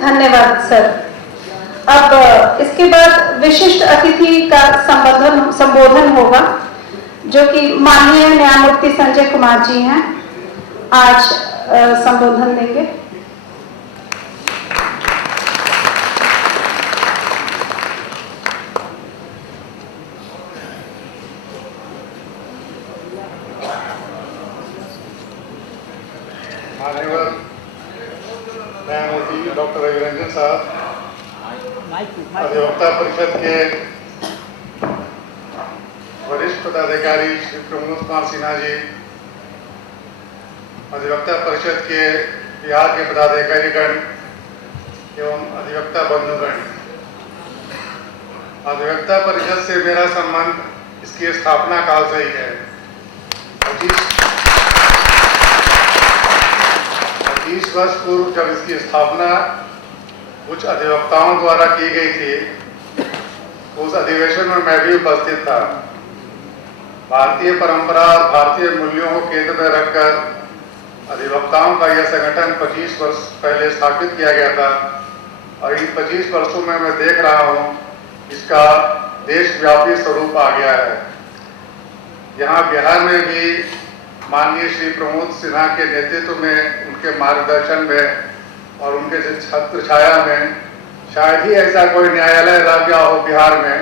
धन्यवाद सर। अब इसके बाद विशिष्ट अतिथि का संबोधन होगा, जो कि माननीय न्यायमूर्ति संजय कुमार जी हैं, आज संबोधन देंगे। माननीय न्यायमूर्ति डॉक्टर रवि रंजन साहब, अधिवक्ता परिषद के वरिष्ठ पदाधिकारी श्री प्रमोद कुमार सिन्हा जी, अधिवक्ता परिषद के बिहार के पदाधिकारीगण एवं अधिवक्ता बंधुगण, अधिवक्ता परिषद से मेरा संबंध इसकी स्थापना काल से ही है। 20 वर्ष पूर्व जब इसकी स्थापना कुछ अधिवक्ताओं द्वारा की गई थी, उस अधिवेशन में मैं भी उपस्थित था। भारतीय परंपरा और भारतीय मूल्यों को केंद्र में रखकर अधिवक्ताओं का यह संगठन 25 वर्ष पहले स्थापित किया गया था और इन 25 वर्षों में मैं देख रहा हूं इसका देशव्यापी स्वरूप आ गया है। यहाँ बिहार में भी माननीय श्री प्रमोद सिन्हा के नेतृत्व में, उनके मार्गदर्शन में और उनके छत्र छाया में शायद ही ऐसा कोई न्यायालय रह गया हो बिहार में,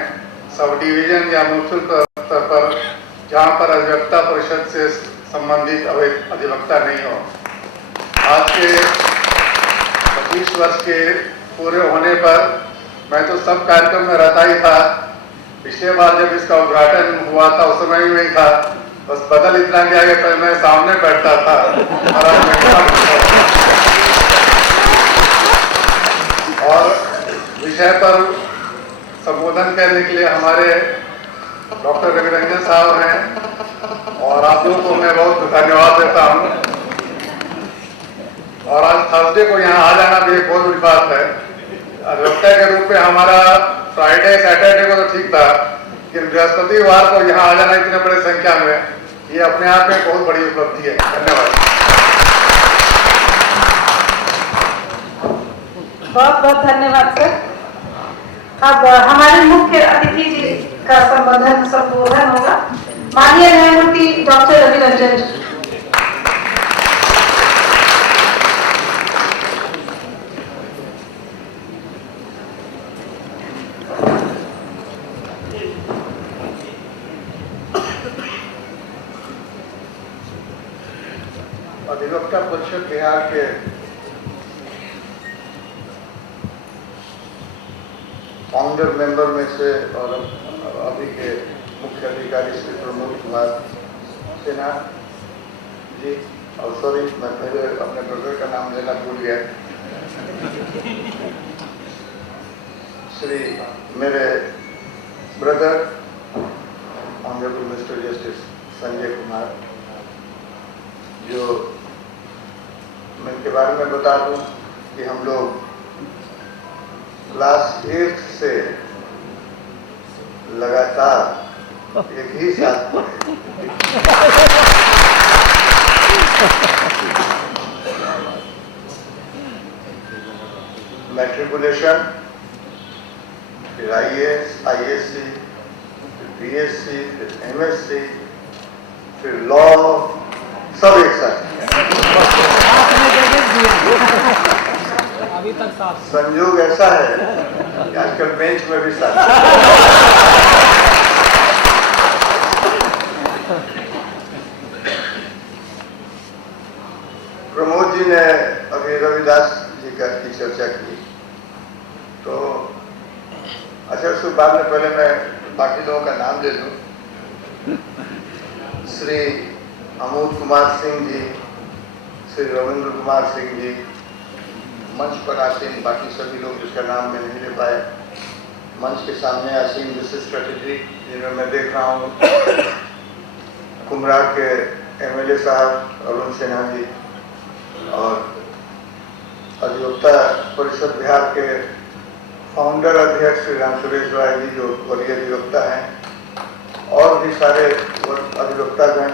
सब डिवीजन या मुख्य स्तर पर, जहां पर अधिवक्ता परिषद से संबंधित अधिवक्ता नहीं हो। आज के 25 वर्ष के पूरे होने पर मैं तो सब कार्यक्रम में रहता ही था। पिछले बार जब इसका उद्घाटन हुआ था उस समय भी नहीं था, बस बदल इतना गया कि मैं सामने बैठता था और विषय पर संबोधन करने के लिए हमारे डॉक्टर रवि रंजन साहब हैं और आप लोगों को मैं बहुत धन्यवाद देता हूं। और आज थर्सडे को यहाँ आ जाना भी एक बहुत बड़ी बात है। अधिवक्ता के रूप में हमारा फ्राइडे सैटरडे को तो ठीक था, लेकिन बृहस्पतिवार को यहाँ आ जाना इतने बड़े संख्या में, ये अपने आप में बहुत बड़ी उपलब्धि है। धन्यवाद। बहुत बहुत धन्यवाद सर। अब हमारे मुख्य अतिथि जी का संबोधन होगा, माननीय न्यायमूर्ति डॉक्टर रवि रंजन जी। अधिवक्ता परिषद बिहार के फाउंडर मेंबर में से और अभी के मुख्य अधिकारी श्री प्रमोद कुमार सिन्हा जी, और सॉरी मैं पहले अपने ब्रदर का नाम लेना भूल गया, श्री मेरे brother honourable mister justice Sanjay Kumar, जो मैं इनके बारे में बता दूं कि हम लोग क्लास 8 से लगातार एक ही साथ पढ़े। मैट्रिकुलेशन, फिर IAS, ISC, फिर BSc, फिर MSc, फिर लॉ, सब एक साथ। अभी तक साथ संयोग ऐसा है कि आजकल बेंच में भी साथ। प्रमोद जी ने अभी रविदास जी की चर्चा की, तो अच्छा उसके बाद में पहले मैं बाकी लोगों का नाम ले लूं। श्री अमोद कुमार सिंह जी, श्री रविंद्र कुमार सिंह जी, मंच पर आसीन बाकी सभी लोग जिसका नाम मैं नहीं ले पाए, मंच के सामने आसीन विशिष्ट अतिथि जिन्हें मैं देख रहा हूँ, कुमरा के MLA साहब अरुण सिन्हा जी, और अधिवक्ता परिषद बिहार के फाउंडर अध्यक्ष श्री राम सुरेश राय जी जो वरीय अधिवक्ता हैं, और भी सारे अधिवक्तागण,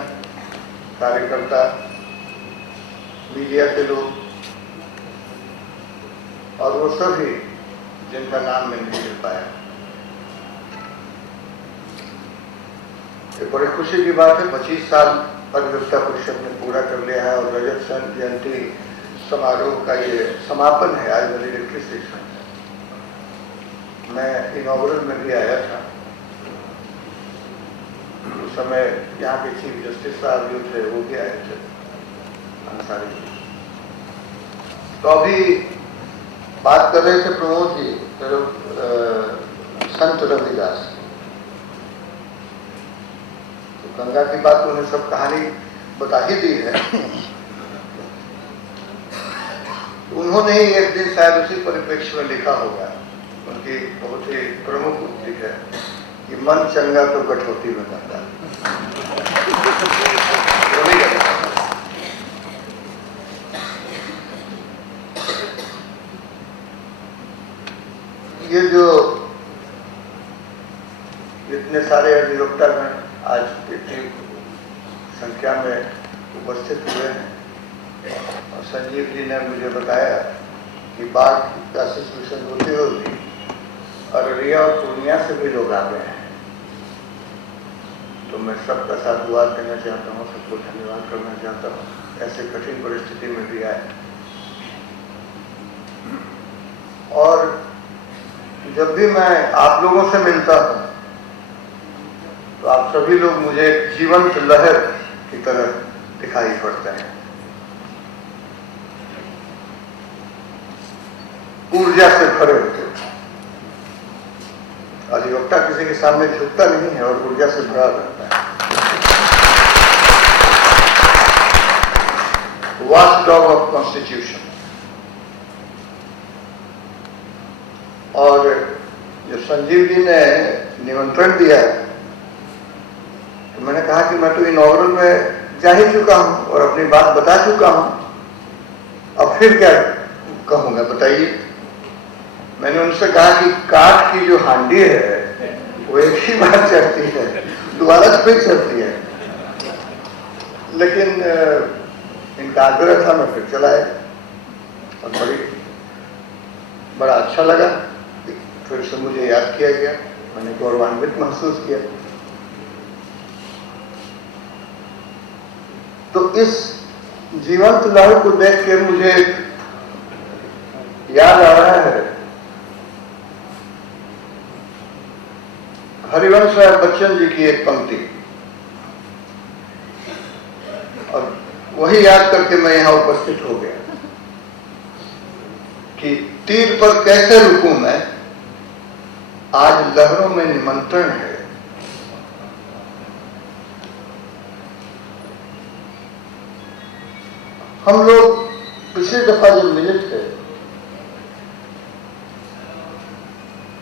कार्यकर्ता, मीडिया के लोग, और वो सभी जिनका नाम मैं नहीं ले पाया। ये बड़ी खुशी की बात है, 25 साल अधिवक्ता परिषद ने पूरा कर लिया है और रजत जयंती समारोह का ये समापन है आज वैलिडिटी सेशन। मैं इनॉग्रल में भी आया था, उस समय यहाँ के चीफ जस्टिस साहब जो थे वो भी आए थे, अंसारी जी। तो अभी बात कर रहे थे प्रमोद जी संत रविदास, तो गंगा की बात तो उन्हें सब कहानी बता ही दी है। उन्होंने ही एक दिन शायद उसी परिप्रेक्ष्य में लिखा होगा, उनकी बहुत ही प्रमुख उक्ति है कि मन चंगा तो कठौती में करता। ये जो इतने सारे अधिवक्ता हैं आज इतनी संख्या में उपस्थित हुए हैं, और संजीव जी ने मुझे बताया कि बाढ़ का सिचुएशन होती होगी अररिया और पूर्णिया से भी लोग आ गए हैं। तो मैं सबका साधुवाद देना चाहता हूँ, सबको धन्यवाद करना चाहता हूँ, ऐसे कठिन परिस्थिति में भी आए। और जब भी मैं आप लोगों से मिलता हूँ तो आप सभी लोग मुझे एक जीवंत लहर की तरह दिखाई पड़ते हैं, ऊर्जा से भरे होते हैं। अधिवक्ता किसी के सामने झुकता नहीं है और ऊर्जा से भरा रहता है। Watchdog of constitution. और जो संजीव जी ने निमंत्रण दिया, तो मैंने कहा कि मैं तो इनॉग्रल में जा ही चुका हूं और अपनी बात बता चुका हूं, अब फिर क्या कहूंगा बताइए। मैंने उनसे कहा कि काठ की जो हांडी है वो एक ही बार चढ़ती है, दोबारा फिर चढ़ती है। लेकिन इनका आग्रह था, मैं फिर चला आया और बड़ा अच्छा लगा। फिर से मुझे याद किया गया, मैंने गौरवान्वित महसूस किया। तो इस जीवंत लहर को देख के मुझे याद आ रहा है हरिवंश राय बच्चन जी की एक पंक्ति, और वही याद करके मैं यहां उपस्थित हो गया कि तीर पर कैसे रुकूं मैं, आज लहरों में निमंत्रण है। हम लोग पिछली दफा जब मिले थे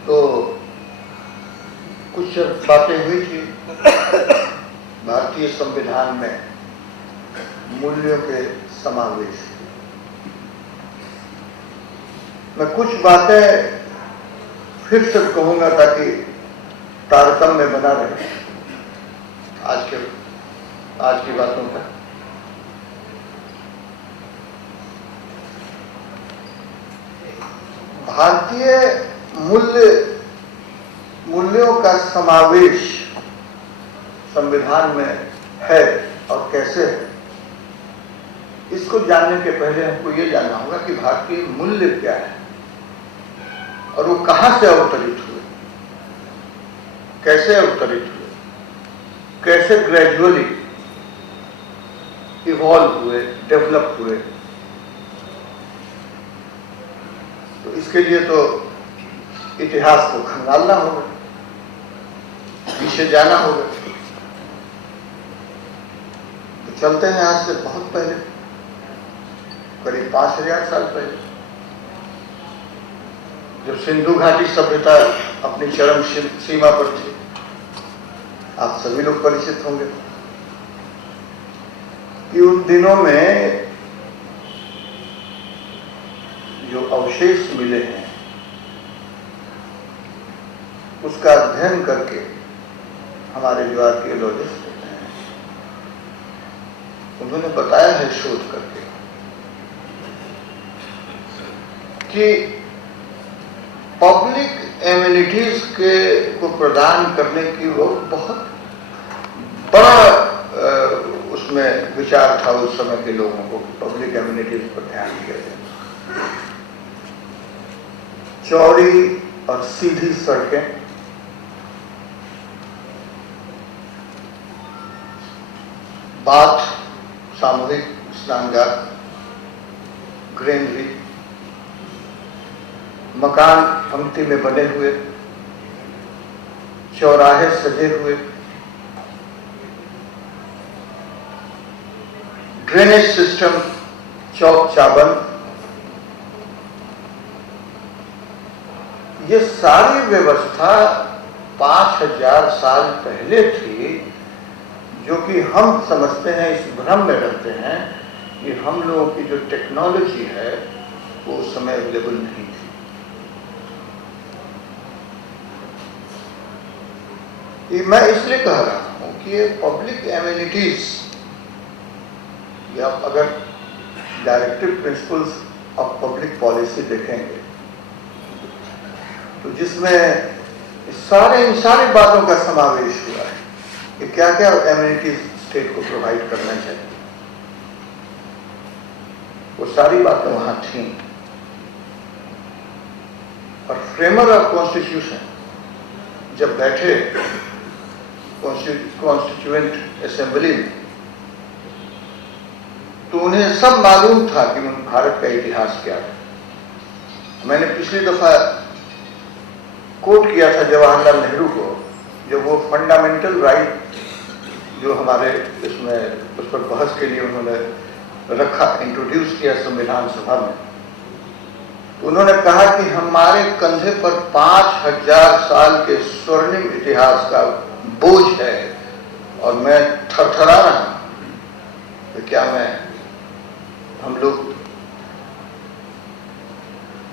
तो कुछ बातें हुई थी भारतीय संविधान में मूल्यों के समावेश। मैं कुछ बातें फिर से कहूंगा ताकि तारतम्य बना रहे आज की बातों का। भारतीय मूल्यों का समावेश संविधान में है और कैसे है, इसको जानने के पहले हमको ये जानना होगा कि भारतीय मूल्य क्या है और वो कहां से अवतरित हुए, कैसे अवतरित हुए, कैसे ग्रेजुअली इवॉल्व हुए, डेवलप हुए। तो इसके लिए तो इतिहास को खंगालना होगा, पीछे जाना होगा। तो चलते हैं आज से बहुत पहले, करीब 5000 साल पहले, जब सिंधु घाटी सभ्यता अपनी चरम सीमा पर थी। आप सभी लोग परिचित होंगे कि उन दिनों में जो अवशेष मिले हैं उसका अध्ययन करके हमारे जो आर्कियोलॉजिस्ट हैं उन्होंने बताया है शोध करके कि पब्लिक एमिनिटीज के को प्रदान करने की वो बहुत बड़ा उसमें विचार था उस समय के लोगों को, पब्लिक एमिनिटीज पर ध्यान दिया जाए। चौड़ी और सीधी सड़कें, बाथ, सामूहिक स्नानघाट, ग्रीनरी, मकान पंक्ति में बने हुए, चौराहे सजे हुए, ड्रेनेज सिस्टम चौक चाबंद, ये सारी व्यवस्था 5000 साल पहले थी, जो कि हम समझते हैं, इस भ्रम में रहते हैं कि हम लोगों की जो टेक्नोलॉजी है वो उस समय अवेलेबल नहीं थी। ये मैं इसलिए कह रहा हूं कि ये पब्लिक एमिनिटीज, या अगर directive principles of public policy देखेंगे तो जिसमें इन सारी बातों का समावेश हुआ है कि क्या क्या एमिनिटीज स्टेट को प्रोवाइड करना चाहिए, वो सारी बातें वहां थी। और फ्रेमर ऑफ कॉन्स्टिट्यूशन जब बैठे कॉन्स्टिट्यूएंट असेंबली में, तो उन्हें सब मालूम था कि भारत का इतिहास क्या है। मैंने पिछली दफा कोट किया था जवाहरलाल नेहरू को, जब वो फंडामेंटल राइट जो हमारे इसमें उस पर बहस के लिए उन्होंने रखा, इंट्रोड्यूस किया संविधान सभा में, तो उन्होंने कहा कि हमारे कंधे पर 5000 साल के स्वर्णिम इतिहास का बोझ है और मैं थरथरा रहा हूं तो क्या हम लोग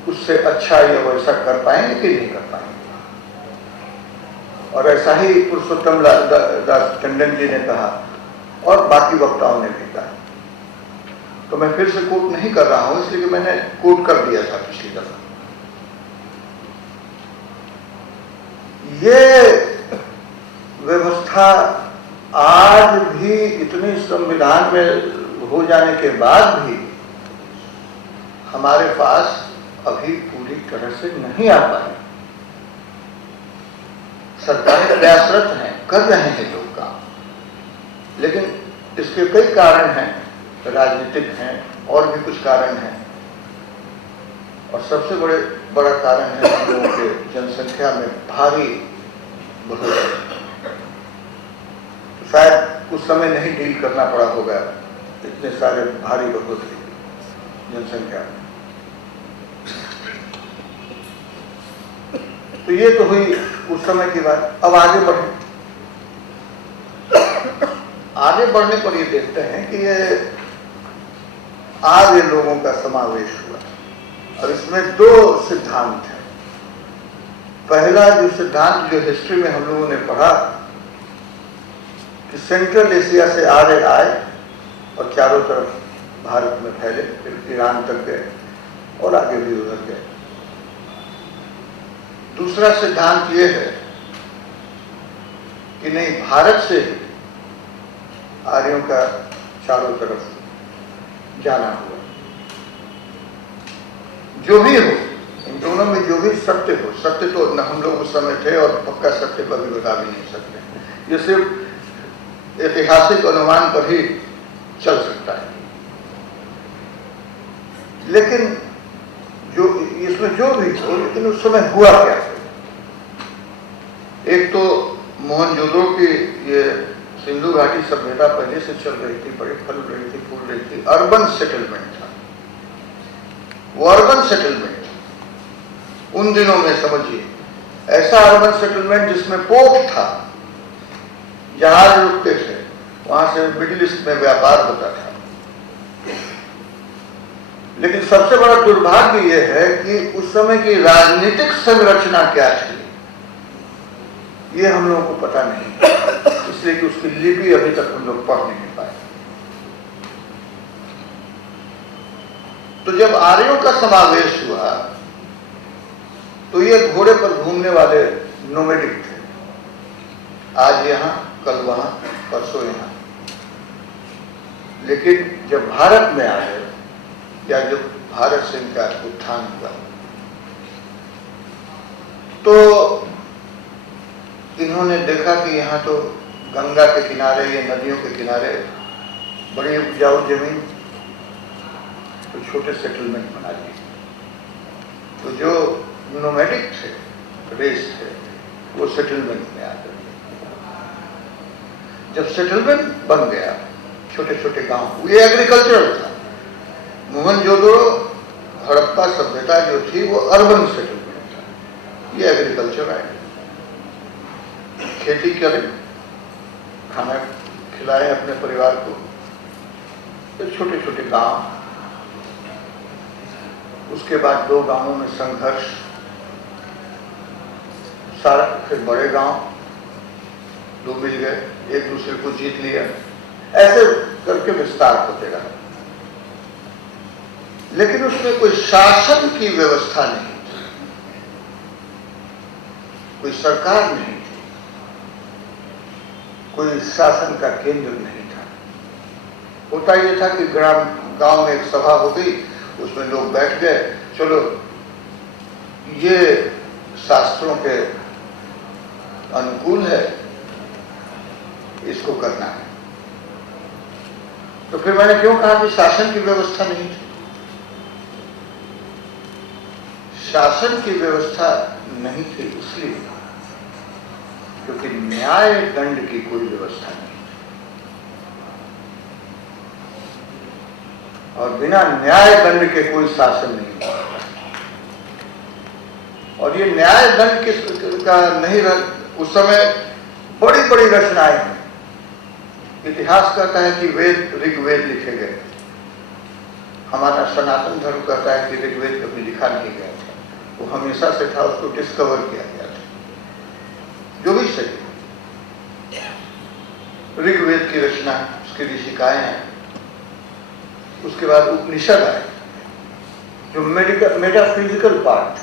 उससे अच्छा या वैसा कर पाएंगे कि नहीं कर पाएंगे। और ऐसा ही पुरुषोत्तम दास टंडन जी ने कहा और बाकी वक्ताओं ने भी कहा। तो मैं फिर से कोट नहीं कर रहा हूं, इसलिए कि मैंने कोट कर दिया था पिछली दफा। ये व्यवस्था आज भी इतनी संविधान में हो जाने के बाद भी हमारे पास अभी पूरी तरह से नहीं आ पाई। सरकारें प्रयासरत हैं, कर रहे हैं लोग काम, लेकिन इसके कई कारण हैं, राजनीतिक हैं और भी कुछ कारण हैं। और सबसे बड़ा कारण है हम लोगों के जनसंख्या में भारी बढ़ोतरी। तो शायद उस समय नहीं डील करना पड़ा होगा इतने सारे भारी बढ़ोतरी जनसंख्या में। तो ये तो हुई उस समय की बात। अब आगे बढ़े, आगे बढ़ने पर ये देखते हैं कि ये आज लोगों का समावेश हुआ और इसमें दो सिद्धांत हैं। पहला जो सिद्धांत जो हिस्ट्री में हम लोगों ने पढ़ा कि सेंट्रल एशिया से आर्य आए और चारों तरफ भारत में फैले, फिर ईरान तक गए और आगे भी उधर गए। दूसरा सिद्धांत यह है कि नहीं, भारत से आर्यों का चारों तरफ जाना हुआ। जो भी हो, इन दोनों में जो भी सत्य हो, सत्य तो न हम लोग उस समय थे और पक्का सत्य कभी बता भी नहीं सकते, ये सिर्फ ऐतिहासिक अनुमान पर ही चल सकता है। लेकिन जो इसमें जो भी हो, लेकिन उस समय हुआ क्या? एक तो मोहनजोदड़ो की ये सिंधु घाटी सभ्यता पहले से चल रही थी, बड़ी फल रही थी, फूल रही थी। अर्बन सेटलमेंट था वो, अर्बन सेटलमेंट उन दिनों में समझिए, ऐसा अर्बन सेटलमेंट जिसमें पोर्ट था, जहाज रुकते थे, वहां से मिडिल ईस्ट में व्यापार होता था। लेकिन सबसे बड़ा दुर्भाग्य यह है कि उस समय की राजनीतिक संरचना क्या थी ये हम लोगों को पता नहीं, इसलिए कि उसकी लिपि अभी तक हम लोग पढ़ नहीं पाए। तो जब आर्यों का समावेश हुआ तो ये घोड़े पर घूमने वाले नोमेडिक थे, आज यहाँ, कल वहां, परसों यहाँ। लेकिन जब भारत में आ गए, या जब भारत से इनका उत्थान हुआ, तो इन्होंने देखा कि यहाँ तो गंगा के किनारे, ये नदियों के किनारे बड़ी उपजाऊ जमीन, तो छोटे सेटलमेंट बना लिए। तो जो नोमैडिक थे, रेस थे, वो सेटलमेंट में आ गए। जब सेटलमेंट बन गया, छोटे छोटे गांव, ये एग्रीकल्चरल था। मोहनजोदड़ो, हड़प्पा सभ्यता जो थी वो अर्बन सेटलमेंट था, ये एग्रीकल्चर आए, खेती करें, खाना खिलाएं अपने परिवार को। तो छोटे छोटे गांव, उसके बाद 2 गांवों में संघर्ष, सारा, फिर बड़े गांव, 2 मिल गए, एक दूसरे को जीत लिया, ऐसे करके विस्तार होते रहा। लेकिन उसमें कोई शासन की व्यवस्था नहीं थी, कोई सरकार नहीं थी, कोई शासन का केंद्र नहीं था। होता ये था कि गांव में एक सभा हो गई, उसमें लोग बैठ गए, चलो ये शास्त्रों के अनुकूल है, इसको करना है। तो फिर मैंने क्यों कहा कि शासन की व्यवस्था नहीं थी? शासन की व्यवस्था नहीं थी इसलिए क्योंकि न्याय दंड की कोई व्यवस्था नहीं थी, और बिना न्याय दंड के कोई शासन नहीं था। और ये न्याय दंड का नहीं उस समय बड़ी बड़ी रचनाएं हैं। इतिहास कहता है कि वेद, ऋग्वेद लिखे गए। हमारा सनातन धर्म कहता है कि ऋग्वेद कभी लिखा नहीं गया था, वो हमेशा से था, उसको डिस्कवर किया गया था। जो भी सही, ऋग्वेद की रचना, उसकी ऋषिकाएं हैं। उसके बाद उपनिषद आए, जो मेटाफिजिकल पार्ट,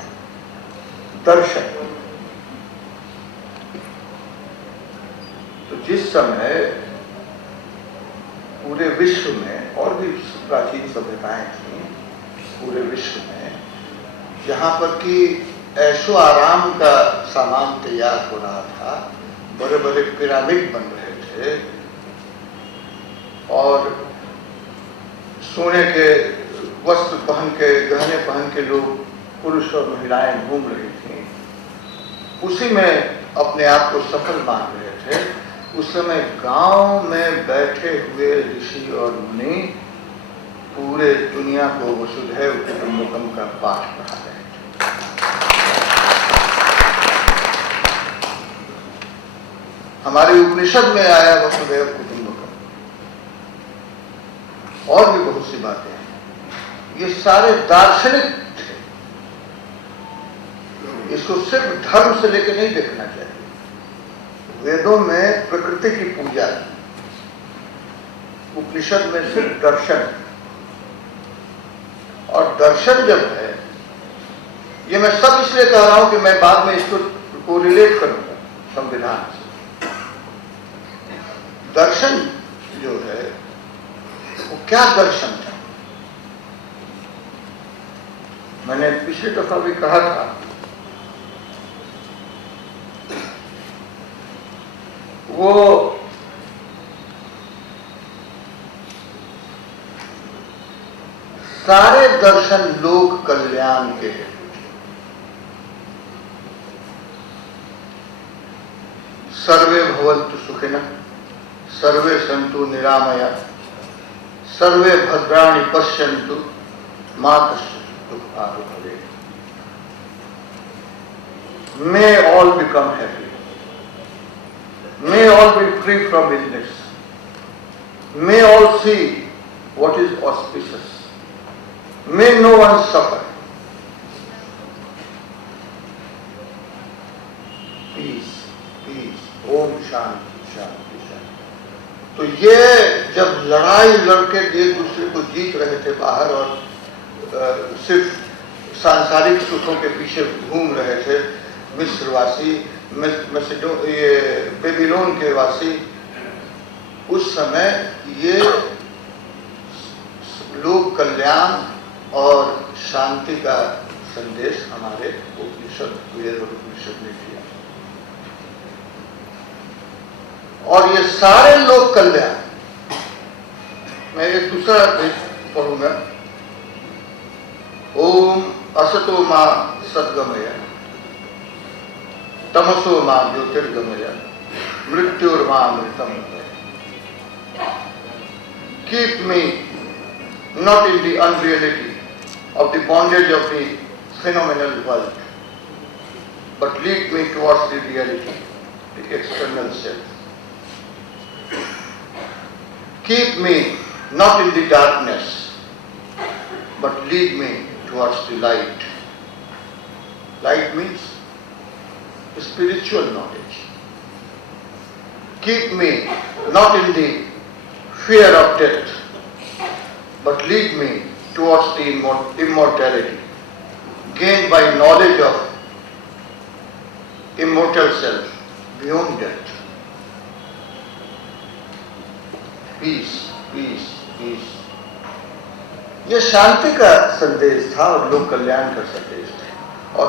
दर्शन। तो जिस समय पूरे विश्व में, और भी प्राचीन सभ्यताएं थी पूरे विश्व में, जहां पर कि ऐशो आराम का सामान तैयार हो रहा था, बड़े बड़े पिरामिड बन रहे थे, और सोने के वस्त्र पहन के, गहने पहन के लोग, पुरुष और महिलाएं घूम रही थी, उसी में अपने आप को सफल मान रहे थे। उस समय गांव में बैठे हुए ऋषि और मुनि पूरे दुनिया को वसुधैव कुटुंबकम का पाठ पढ़ा रहे थे। हमारे उपनिषद में आया वसुधैव कुटुंबकम, और भी बहुत सी बातें हैं। ये सारे दार्शनिक थे। इसको सिर्फ धर्म से लेकर नहीं देखना चाहिए। वेदों में प्रकृति की पूजा, उपनिषद में सिर्फ दर्शन। और दर्शन जब है, ये मैं सब इसलिए कह रहा हूं कि मैं बाद में इसको रिलेट करूंगा संविधान से। दर्शन जो है वो क्या दर्शन था? मैंने पिछली दफा भी कहा था, वो सारे दर्शन लोक कल्याण के हैं। सर्वे भवन्तु सुखिनः, सर्वे सन्तु निरामया, सर्वे भद्राणि पश्यन्तु, मा कश्चित् दुःखाय भवेत्। May all become happy. May all be free from illness. May all see what is auspicious. May no one suffer. Peace, peace. Om Shanti, Shanti, Shanti. तो ये जब लड़ाई लड़के एक दूसरे को जीत रहे थे बाहर, और सिर्फ सांसारिक सुखों के पीछे घूम रहे थे, मिस्रवासी, ये बेबीलोन के वासी, उस समय ये लोक कल्याण और शांति का संदेश हमारे उपनिषद, वेद और उपनिषद ने दिया। और ये सारे लोक कल्याण, मैं एक दूसरा पढ़ूंगा। ओम असतो मां सद्गमय, तमसो मां ज्योतिर्गमय, मृत्युर्मां अमृतमय। Keep me not in the unreality of the bondage of the phenomenal world, but lead me towards the reality, the external self. Keep me not in the darkness, but lead me towards the light. Light means spiritual knowledge. Keep me not in the fear of death, but lead me towards the immortality gained by knowledge of immortal self beyond death. Peace, peace, peace. ये शांति का संदेश था और लोक कल्याण का संदेश था और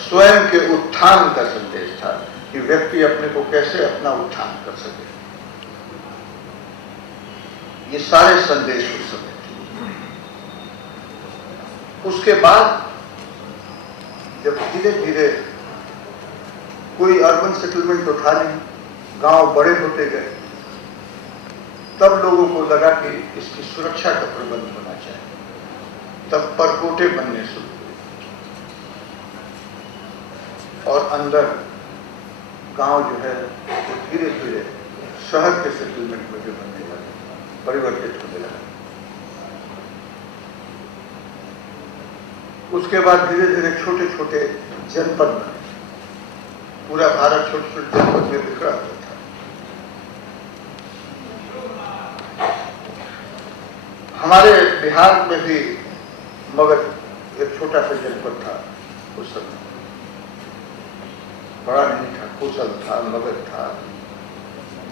स्वयं के उत्थान का संदेश था कि व्यक्ति अपने को कैसे अपना उत्थान कर सके। ये सारे संदेश उस समय थे। उसके बाद जब धीरे धीरे कोई अर्बन सेटलमेंट तो था नहीं, गांव बड़े होते गए, तब लोगों को लगा कि इसकी सुरक्षा का प्रबंध होना चाहिए। तब परकोटे बनने शुरू हुए और अंदर गांव जो है वो धीरे धीरे शहर के सेटलमेंट में भी बनने लगे, परिवर्तित होने लगा। उसके बाद धीरे धीरे छोटे छोटे जनपद बने। पूरा भारत छोटे छोटे जनपद में बिखरा हुआ था। हमारे बिहार में भी मगध एक छोटा सा जनपद था उस समय, बड़ा नहीं था, कोसल था, मगध था।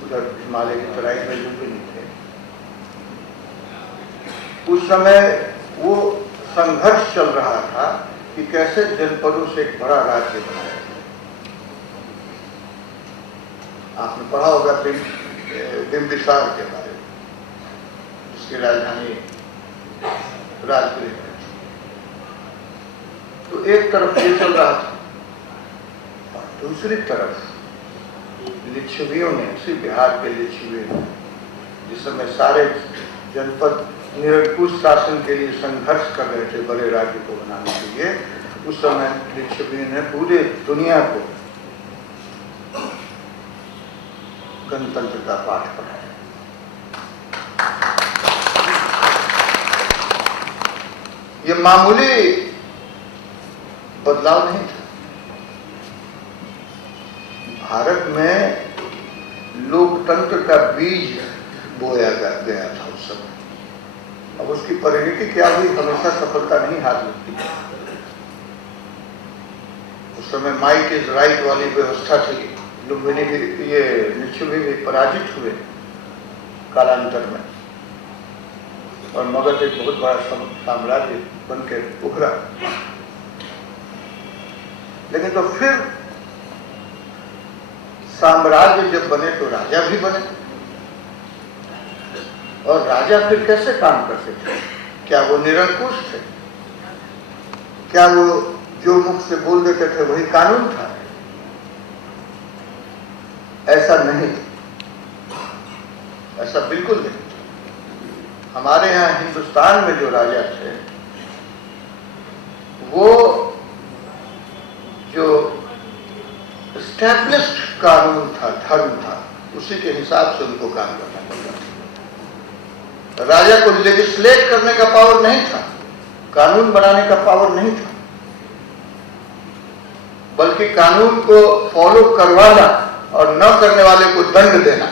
उधर हिमालय की तराई में लुम्बिनी थे। उस समय वो संघर्ष चल रहा था कि कैसे जनपदों से एक बड़ा राज्य बनाया जाए। आपने पढ़ा होगा बिंबिसार के बारे में, जिसकी राजधानी राजगृह है। तो एक तरफ ये चल रहा था और दूसरी तरफ लिच्छवियों ने, इसी बिहार के लिच्छवियों ने, जिस समय सारे जनपद निरंकुश शासन के लिए संघर्ष कर रहे थे बड़े राज्य को बनाने के लिए, उस समय लिच्छवियों ने पूरे दुनिया को गणतंत्र का पाठ पढ़ाया। ये मामूली बदलाव नहीं था। भारत में लोकतंत्र का बीज बोया गया था उस समय। अब उसकी परिणति क्या हुई, हमेशा सफलता नहीं हाथ लगती। उस समय माइट इज राइट वाली व्यवस्था थी। लुम्बिनी भी, ये लिच्छवी भी पराजित हुए कालांतर में और मगध एक बहुत बड़ा साम्राज्य बनकर उभरा। लेकिन तो फिर साम्राज्य जब बने तो राजा भी बने, और राजा फिर कैसे काम कर सकते? क्या वो निरंकुश थे? क्या वो जो मुख से बोल देते थे वही कानून था? ऐसा नहीं, ऐसा बिल्कुल नहीं। हमारे यहाँ हिंदुस्तान में जो राजा थे वो जो एस्टैब्लिश्ड कानून था, धर्म था, उसी के हिसाब से उनको काम करना पड़ता था। राजा को लेजिस्लेट करने का पावर नहीं था, कानून बनाने का पावर नहीं था, बल्कि कानून को फॉलो करवाना और न करने वाले को दंड देना,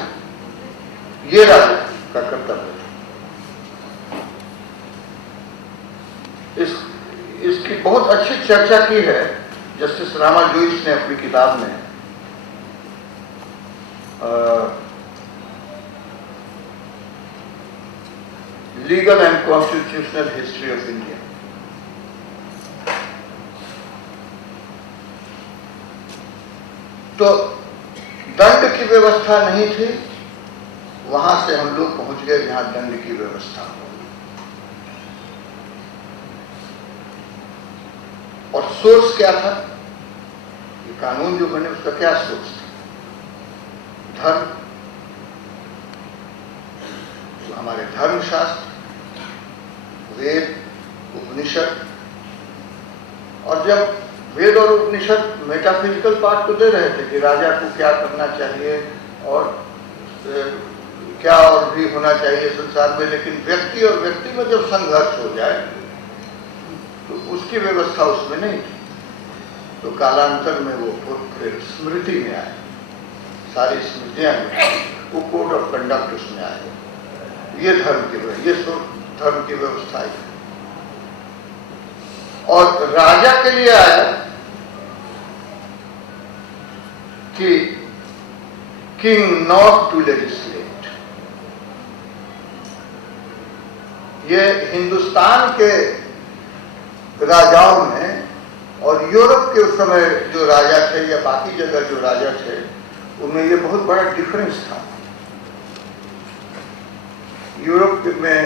ये राजा का कर्तव्य था। इसकी बहुत बहुत अच्छी चर्चा की है जस्टिस रामा जोइस ने अपनी किताब में, legal and constitutional history of India. तो दंड की व्यवस्था नहीं थी, वहां से हम लोग पहुंच गए जहां दंड की व्यवस्था हो। और सोर्स क्या था? ये कानून जो बने उसका क्या सोर्स था? धर्म, जो हमारे धर्मशास्त्र, वेद, उपनिषद। और जब वेद और उपनिषद मेटाफिजिकल पार्ट को दे रहे थे कि राजा को क्या करना चाहिए और क्या और भी होना चाहिए संसार में, लेकिन व्यक्ति और व्यक्ति में जब संघर्ष हो जाए तो उसकी व्यवस्था उसमें नहीं थी। तो कालांतर में वो फिर स्मृति में आए, सारी स्मृतियां में वो कोड ऑफ कंडक्ट उसमें आए। ये धर्म की धर्म की व्यवस्था है। और राजा के लिए आया कि किंग नॉट टू लेजिस्लेट। ये हिंदुस्तान के राजाओं में और यूरोप के उस समय जो राजा थे या बाकी जगह जो राजा थे उनमें ये बहुत बड़ा डिफरेंस था। यूरोप में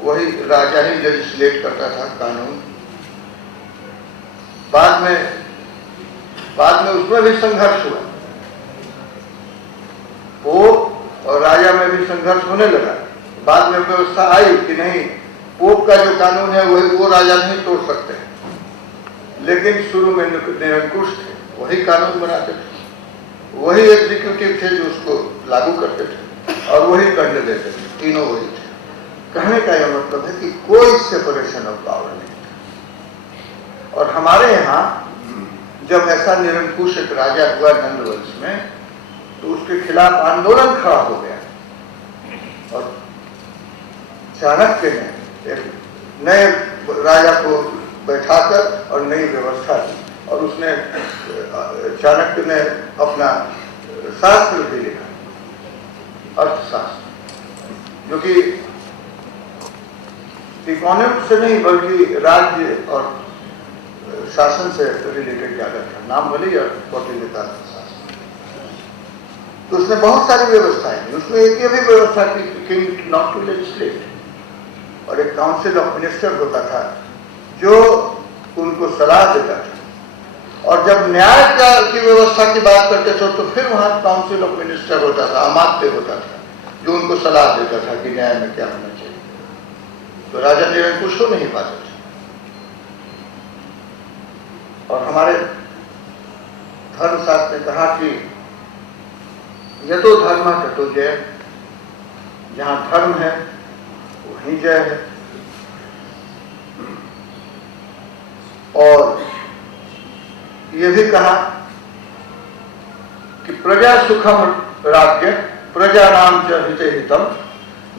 वही राजा ही लेजिस्लेट करता था कानून। बाद में उसमें भी संघर्ष हुआ, पोप और राजा में भी संघर्ष होने लगा। बाद में व्यवस्था आई कि नहीं, पोप का जो कानून है वो राजा नहीं तोड़ सकते, लेकिन शुरू में निरंकुश थे, वही कानून बनाते थे, वही एग्जीक्यूटिव थे जो उसको लागू करते थे और वही दंड देते थे, तीनों वही थे। कहने का यह मतलब है कि कोई सेपरेशन ऑफ पावर नहीं था। और हमारे यहाँ जब ऐसा निरंकुश एक राजा हुआ नंदवंश में, तो उसके खिलाफ आंदोलन खड़ा हो गया और चाणक्य ने एक नए राजा को बैठाकर और नई व्यवस्था दी। और उसने चाणक्य ने अपना शास्त्र भी लिखा, अर्थशास्त्र, जो कि इकोनॉमिक्स से नहीं बल्कि राज्य और शासन से रिलेटेड ज्यादा था। नाम भले ही कौटिल्य शास्त्र। तो उसने बहुत सारी व्यवस्थाएं दी। उसमें एक ये भी व्यवस्था की किंग नॉट टू लेजिस्लेट, और एक काउंसिल ऑफ मिनिस्टर होता था जो उनको सलाह देता था। और जब न्याय की व्यवस्था की बात करते थे तो फिर वहां काउंसिल ऑफ मिनिस्टर होता था, अमात्य होता था, जो उनको सलाह देता था कि न्याय में क्या होना चाहिए। तो राजा निरंकुश हो नहीं पाते थे। और हमारे धर्मशास्त्र ने कहा कि यतो धर्म ततो जय, जहां धर्म है वहीं जय है। और यह भी कहा कि प्रजा सुखम राज्य प्रजा नाम च हिते हितम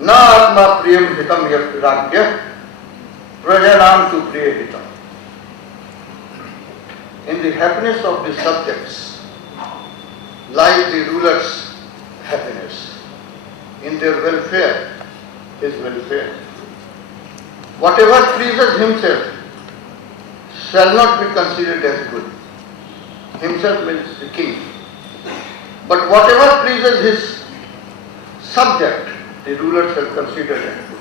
न आत्मा प्रियम हितम यत् राज्य प्रजा नाम तु प्रिय हितम। In the happiness of the subjects lies the ruler's happiness. In their welfare, his welfare. Whatever pleases himself shall not be considered as good. Himself means the king. But whatever pleases his subject, the ruler shall consider as good.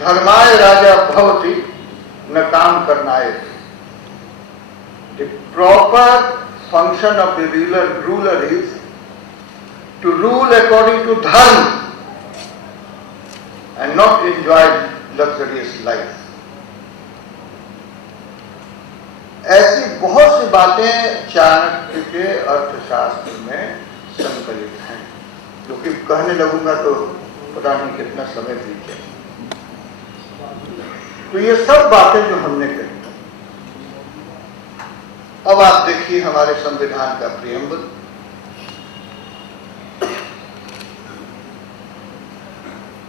धर्माय राजा भवति न काम करनाय। The proper function of the ruler is to rule according to dharma and not enjoy luxurious life. ऐसी बहुत सी बातें चाणक्य के अर्थशास्त्र में संकलित हैं, जो कि कहने लगूंगा तो पता नहीं कितना समय बीत जाए। तो ये सब बातें जो हमने कही, अब आप देखिए हमारे संविधान का प्रियम्बल।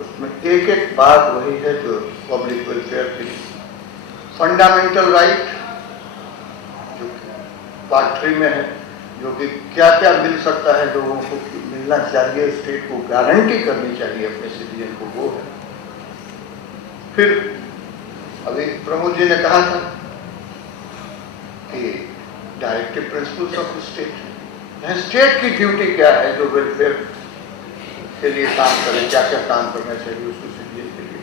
उसमें एक एक बात वही है जो पब्लिक वेलफेयर के लिए फंडामेंटल राइट जो पार्ट 3 में है, जो कि क्या क्या मिल सकता है लोगों को मिलना चाहिए, स्टेट को गारंटी करनी चाहिए अपने सिटीजन को, वो है। फिर अभी प्रमोद जी ने कहा था कि directive principles of state, state की ड्यूटी क्या है जो वेलफेयर के लिए काम करे, क्या क्या काम करना चाहिए उसको सिटीजन के लिए,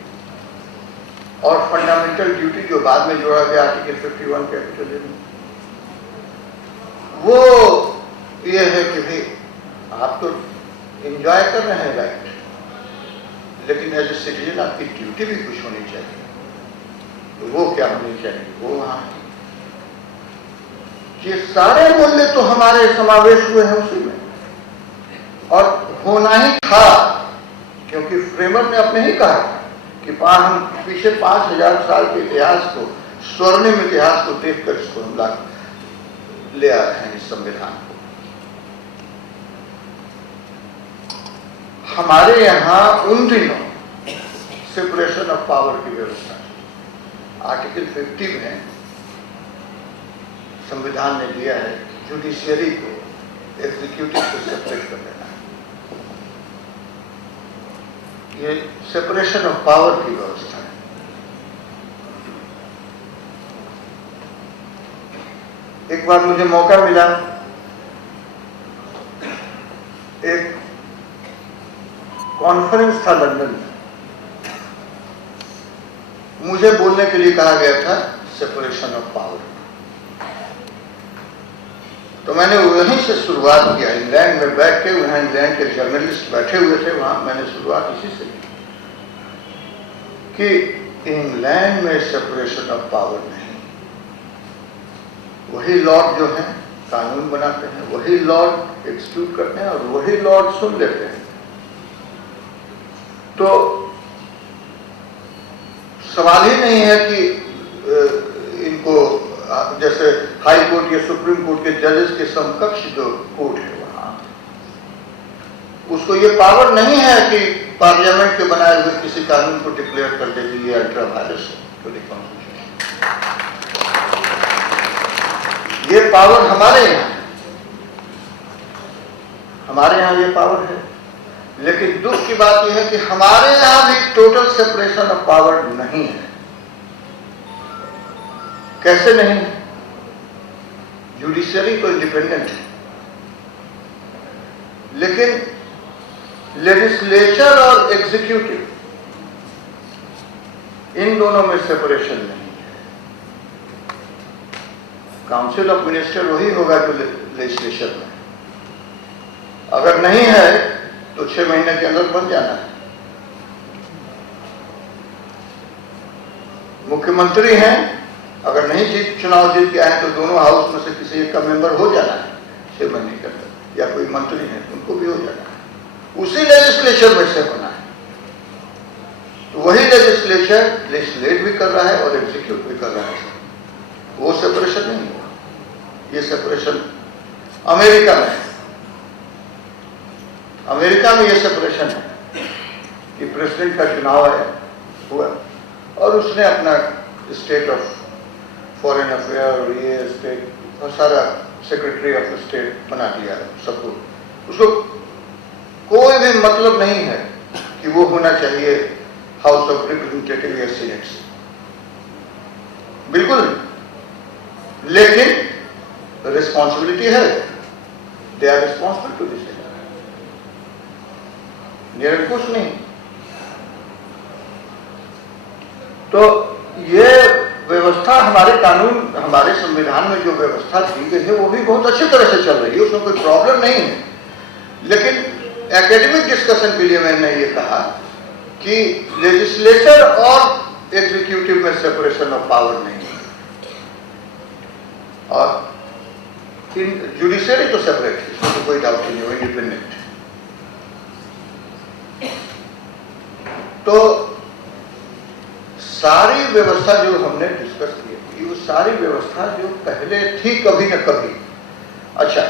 और फंडामेंटल ड्यूटी जो बाद में जोड़ा गया आर्टिकल 51 कैपिटल में, वो ये है कि भाई आप तो एंजॉय कर रहे हैं राइट, लेकिन एज ए सिटीजन आपकी ड्यूटी भी कुछ होनी चाहिए। तो वो क्या होनी चाहिए, वो वहां है। ये सारे मूल्य तो हमारे समावेश हुए हैं उसी में, और होना ही था, क्योंकि फ्रेमर ने अपने ही कहा कि हम पीछे 5000 साल के इतिहास को, स्वर्णिम इतिहास को देखकर इसको हम ले आ रहे हैं इस संविधान को। हमारे यहां उन दिनों सेपरेशन ऑफ पावर की व्यवस्था, आर्टिकल 50 में संविधान ने दिया है जुडिशियरी को एग्जीक्यूटिव से सेपरेट कर देना। ये सेपरेशन ऑफ पावर की व्यवस्था है। एक बार मुझे मौका मिला, एक कॉन्फ्रेंस था लंदन में, मुझे बोलने के लिए कहा गया था सेपरेशन ऑफ पावर। तो मैंने वहीं से शुरुआत किया, इंग्लैंड में बैठ के, वहां इंग्लैंड के जर्नलिस्ट बैठे हुए थे, वहां मैंने शुरुआत इसी से की कि इंग्लैंड में सेपरेशन ऑफ पावर नहीं, वही लॉर्ड जो हैं कानून बनाते हैं, वही लॉर्ड एग्जीक्यूट करते हैं और वही लॉर्ड सुन लेते हैं। तो सवाल ही नहीं है कि इनको जैसे हाई कोर्ट या सुप्रीम कोर्ट के जजेस के समकक्ष जो कोर्ट है वहां, उसको ये पावर नहीं है कि पार्लियामेंट के बनाए हुए किसी कानून को डिक्लेयर कर दे कि ये अल्ट्रा वायरस है। ये पावर हमारे यहाँ है, हमारे यहाँ ये पावर है। लेकिन दुख की बात यह है कि हमारे यहां भी टोटल सेपरेशन ऑफ पावर नहीं है। कैसे नहीं है? जुडिशियरी तो इंडिपेंडेंट है, लेकिन लेजिस्लेचर और एग्जीक्यूटिव, इन दोनों में सेपरेशन नहीं है। काउंसिल ऑफ मिनिस्टर वही होगा जो लेजिस्लेचर में, अगर नहीं है तो 6 महीने के अंदर बन जाना है। मुख्यमंत्री हैं, अगर नहीं चुनाव जीत के आए तो दोनों हाउस में से किसी एक का मेंबर हो जाना है 6 महीने के अंदर, या कोई मंत्री है उनको भी हो जाना है, उसी लेजिस्लेचर में से होना है। तो वही लेजिस्लेचर लेजिस्लेट भी कर रहा है और एग्जीक्यूट भी कर रहा है, वो सेपरेशन नहीं हुआ। ये सेपरेशन अमेरिका में है। अमेरिका में ये सेपरेशन है कि प्रेसिडेंट का चुनाव हुआ और उसने अपना स्टेट ऑफ फॉरेन अफेयर, ये स्टेट और सारा सेक्रेटरी ऑफ स्टेट बना दिया सबको। उसको कोई भी मतलब नहीं है कि वो होना चाहिए हाउस ऑफ रिप्रेजेंटेटिव या सीनेट से, बिल्कुल नहीं। लेकिन रिस्पॉन्सिबिलिटी है, they are responsible to this, निरंकुश नहीं। तो ये व्यवस्था हमारे कानून, हमारे संविधान में जो व्यवस्था दी गई है वो भी बहुत अच्छी तरह से चल रही है, उसमें कोई प्रॉब्लम नहीं है। लेकिन एकेडमिक डिस्कशन के लिए मैंने ये कहा कि लेजिस्लेचर और एग्जीक्यूटिव में सेपरेशन ऑफ पावर नहीं है, और जुडिशियरी तो सेपरेट है, इसमें तो कोई डाउट नहीं है, इंडिपेंडेंट। तो सारी व्यवस्था जो हमने डिस्कस की, वो सारी व्यवस्था जो पहले थी कभी न कभी। अच्छा,